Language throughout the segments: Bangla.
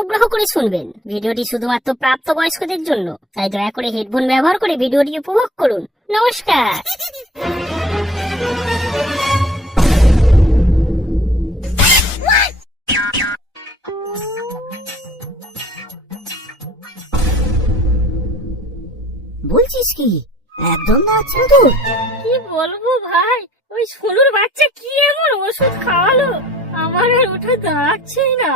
অনুগ্রহ করে শুনবেন, ভিডিওটি শুধুমাত্র প্রাপ্তবয়স্কদের জন্য, তাই দয়া করে হেডফোন ব্যবহার করে ভিডিওটি উপভোগ করুন। নমস্কার। বলছিস কি, একদম দাঁড়াচ্ছে না তোর? কি বলবো ভাই, ওই সোনুর বাচ্চা কি এমন ওষুধ খাওয়ালো, আমার আর ওটা দাঁড়াচ্ছেই না।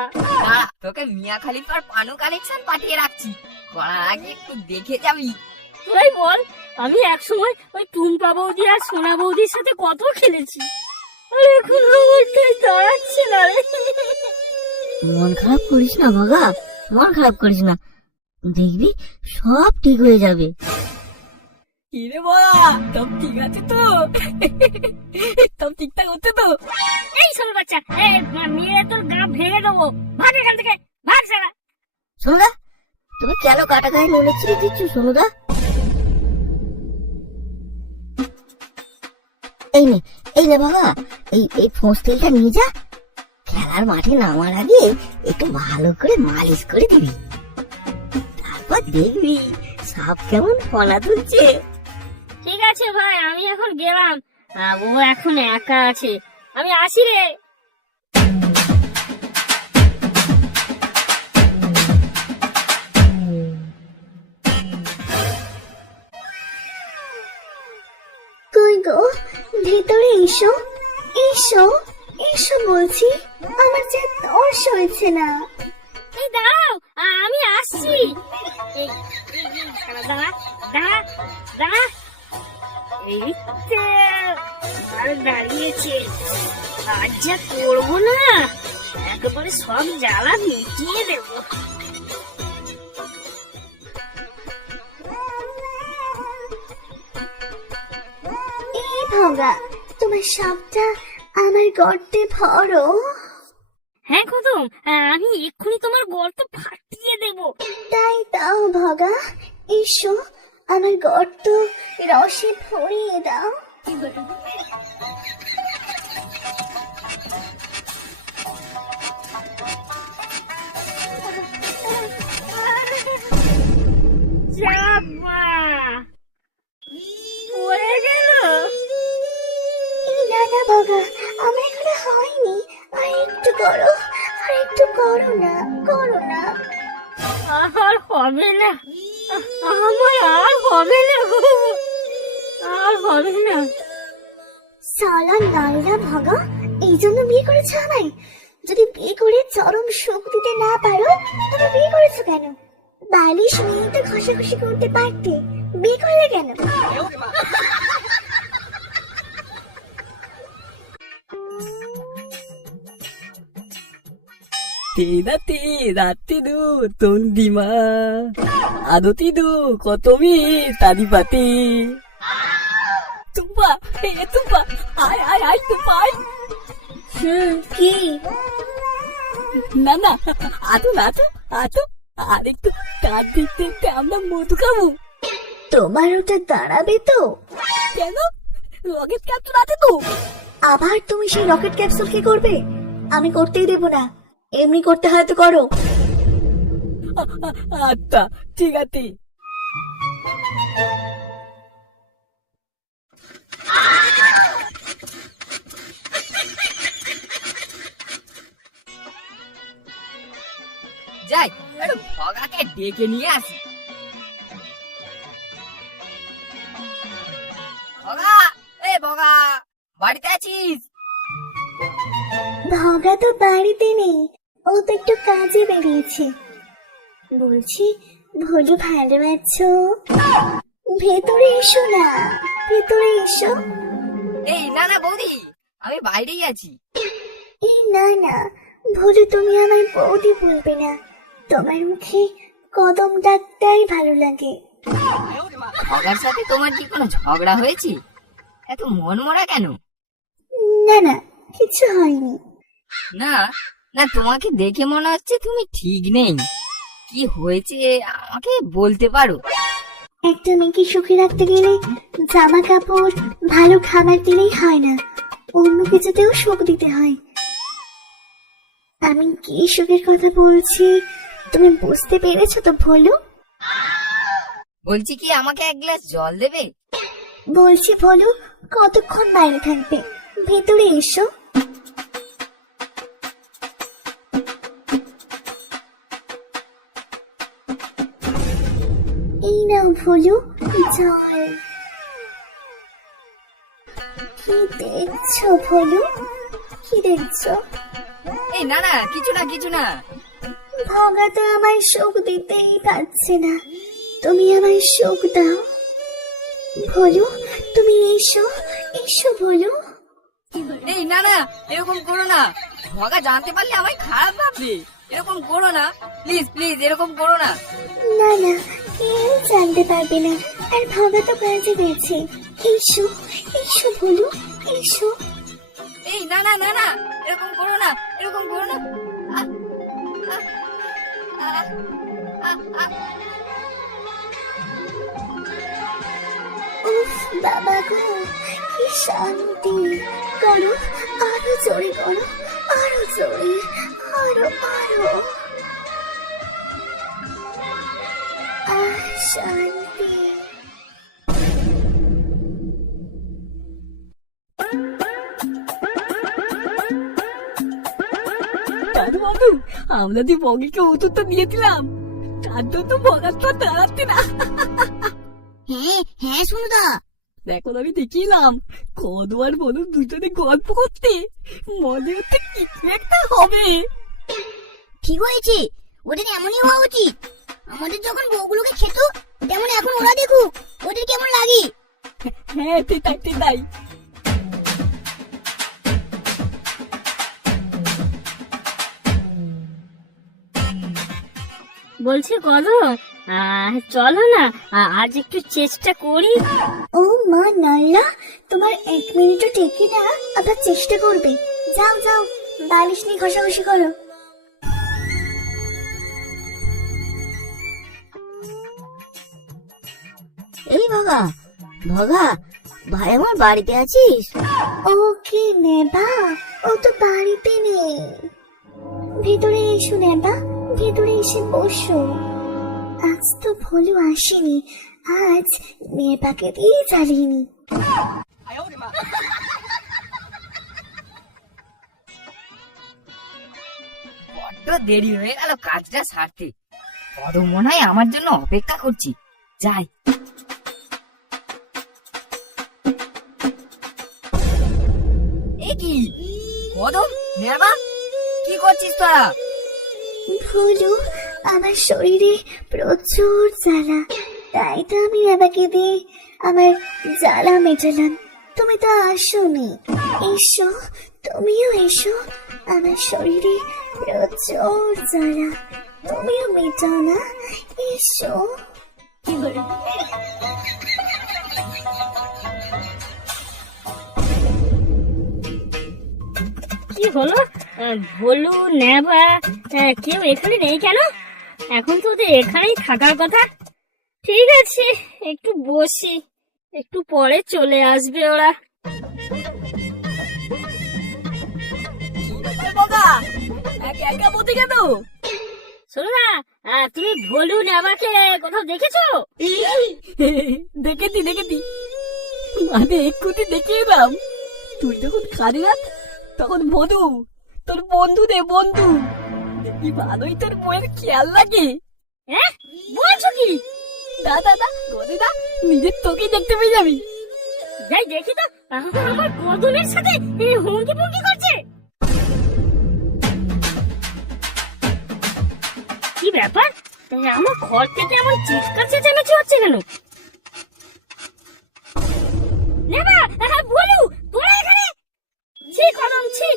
তোকে মিয়া খালিফার পানো কালেকশন পাঠিয়ে রাখছি, করার আগে একটু দেখে যাবি। তোরাই বল, আমি একসময় ওই টুম্পা বৌদি আর সোনা বৌদির সাথে কত খেলেছি, আর এখন ওইটাই দাঁড়াচ্ছে না রে। মন খারাপ করিস না ভাগা, মন খারাপ করিস না, দেখবি সব ঠিক হয়ে যাবে। কিরে বলা, সব ঠিক আছে তো? সব ঠিকঠাক হচ্ছে তো? এই সোনুর বাচ্চা, মেয়ে তোর গা ভেঙে দেবো, ভাগ এখান থেকে, ভাগ সারা। সোনুদা, তুমি কেন কাটা গায়ে নুনে ছিঁড়ে দিচ্ছ সোনুদা? এই নে বাবা, এই ফোঁস তেলটা নিয়ে যা, খেলার মাঠে নামার আগে একটু ভালো করে মালিশ করে দিবি, তারপর দেখবি সাপ কেমন ফনা তুলছে। ঠিক আছে ভাই, আমি এখন গেলাম, ও এখন একা আছে, আমি আসি রে। কই গো, ভেতরে এসো, এসো, এসো বলছি, আমার যে তর্স হয়েছে না। এই দাঁড়াও, আমি আসছি। এই শালা দাঁড়া, দাঁড়া, দাঁড়া। এই তো, আর দাঁড়িয়েছে, আজ যা করবো না, একেবারে সব জ্বালা মিটিয়ে দেবো। এই ভগা, তোমার সাপটা আমার গর্তে ভরো। হ্যাঁ কদম, আমি এক্ষুনি তোমার গর্ত ফাটিয়ে দেবো। তাই দাও ভগা, এসো, আমার গর্ত রসে ভরিয়ে দাও। যাবা, পড়ে গেল। না না ভগা, আমার এখানে হয়নি, আর একটু করো, আর একটু করো না, করো না। আর হবে না, আমার আর হবে না, আর হবে না। সালা নাইলা ভাগা, এই জন্য বিয়ে করেছো আমায়? যদি বিয়ে করে চরম সুখ দিতে না পারো, তবে বিয়ে করেছো কেন? বালিশ নিয়ে তো ঘষাঘষি করতে পারতে, বিয়ে করলে কেন? রাত্রিদু তন্দিমা আদতিদু কতমি তাদি পাতি তুপা, তুপা, আয় আয় আয় তুপা আয়। কি? না না, আতো না, আতো আর একটু কাজ দেখতে আমরা মধু খাবো। তোমার ওটা দাঁড়াবে তো? কেন, রকেট ক্যাপ্সুল আছে তো? আবার তুমি সেই রকেট ক্যাপসুল কি করবে? আমি করতেই দেব না, এমনি করতে হয় তো করো। আচ্ছা ঠিক আছে। যাই, একটু ভগাকে ডেকে নিয়ে আসি। ভগা, ভগা, বাড়িতে আছিস? ভগা তো বাড়িতে নেই, ও তো একটু কাজে বেরিয়েছে। বলছি, ভোলু ভালো আছো? ভেতরে এসো না, ভেতরে এসো। না না বৌদি, আমি বাইরেই আছি। এই না না, ভোলু তুমি আমায় বৌদি বলবে না, তোমার মুখে কদম ডাকটাই ভালো লাগে। ভগার সাথে তোমার কি কোনো ঝগড়া হয়েছে? এত মন মরা কেন? না না, কিছু হয়নি। না না, তোমাকে দেখে মনে হচ্ছে তুমি ঠিক নেই। কি হয়েছে আমাকে বলতে পারো? একটা মেয়েকে সুখে রাখতে গেলে জামা কাপড়, ভালো খাবার দিলেই হয় না, অন্য কিছুতেও সুখ দিতে হয়। আমি কি সুখের কথা বলছি তুমি বুঝতে পেরেছো তো ভোলু? বলছি কি আমাকে এক গ্লাস জল দেবে? বলছি ভোলু, কতক্ষণ বাইরে থাকবে? ভেতরে এসো। এই নাও ভোলু, জল। কি দেখছো ভোলু, কি দেখছো? এই না না, কিছু না কিছু না। ভগা তো আমায় সুখ দিতেই পারছে না, তুমি আমায় সুখ দাও। ভোলু, তুমি এসো, এসো ভোলু। এই না না, এরকম করো না। ভগা জানতে পারলে আমায় খারাপ ভাববে। এরকম করো না, প্লিজ প্লিজ, এরকম করো না। না না, কেউ জানতে পারবে না, আর ভগা তো কাজে গেছে। এসো, এসো ভোলু, এসো। এই না না না না, এরকম করো না, এরকম করো না। আহ, আহ, আহ, আহ, আহ। উফ বাবা গো, কি শান্তি। করো, আরো জোরে করো, আরো জোরে, আরো আরো। শান্তি। দাদু বাবু, আমরা যে বগিকে ওষুধটা দিয়ে দিলাম, তার জন্য বগার তো দাঁড়াচ্ছে না। হ্যাঁ হ্যাঁ শুনুদা, এখন আমি দেখিলাম কদু আর বলু দুজনে গল্প করতে, মনে হচ্ছে কিছু একটা হবে। ঠিক হয়েছে, ওদের এমনই হওয়া উচিত। আমাদের যখন বউগুলোকে খেত, তেমন এখন ওরা দেখুক ওদের কেমন লাগে। হ্যাঁ সেটাই সেটাই। বলছি কদু, চলো না আজ একটু চেষ্টা করি। ও মা নাল্লা, তোমার 1 মিনিটও টেকে না, আবার চেষ্টা করবে? যাও যাও, বালিশ নিয়ে ঘষাঘষি করো। এই ভগা, ভগা ভাই আমার বাড়িতে আছিস? ওকে নেবা, ও তো বাড়িতে নেই। ভেতরে এসো নেবা, ভেতরে এসে বসো। আজ তো ভোলু আসেনি, আজ নেবাকে দিয়ে জ্বালিনি। বড্ড দেরি হয়ে গেল কাজটা সারতে। কদম মনে হয় আমার জন্য অপেক্ষা করছি। যাই। এ কি কদম, নেবা, কি করছিস তোরা? ভোলু, আমার শরীরে প্রচুর জ্বালা, তাই তো আমি নেবাকে দিয়ে আমার জ্বালা মেটালাম। তুমি তো আসোনি, এসো, তুমিও এসো। আমার শরীরে প্রচুর জ্বালা, তুমিও মেটাও না, এসো। কি হলো? ভোলু নেবা কেউ এখানে নেই কেন? এখন তো ওদের এখানেই থাকার কথা। ঠিক আছে, একটু বসি, একটু পরে চলে আসবে ওরা। শোনো না, তুমি ভোলু নেবাকে কোথাও দেখেছো? দেখেছি দেখেছি, মানে এক্ষুনি দেখে এলাম। তুই যখন খালি রাত, তখন বধু তোর বন্ধু রে বন্ধু, দেখি ভালোই তোর বইয়ের খেয়াল লাগে। হ্যাঁ বলছো কি? দাদা গদিদা, নিজের তোকে দেখতে পেয়ে যাবি। যাই দেখি তো, আমার কদমের সাথে হুমকি ফুমকি করছে। কি ব্যাপার, আমার ঘর থেকে এমন চিৎকার চেঁচামেচি হচ্ছে কেন? নেবা, বলু তোরা এখানে? ছি কদম ছি,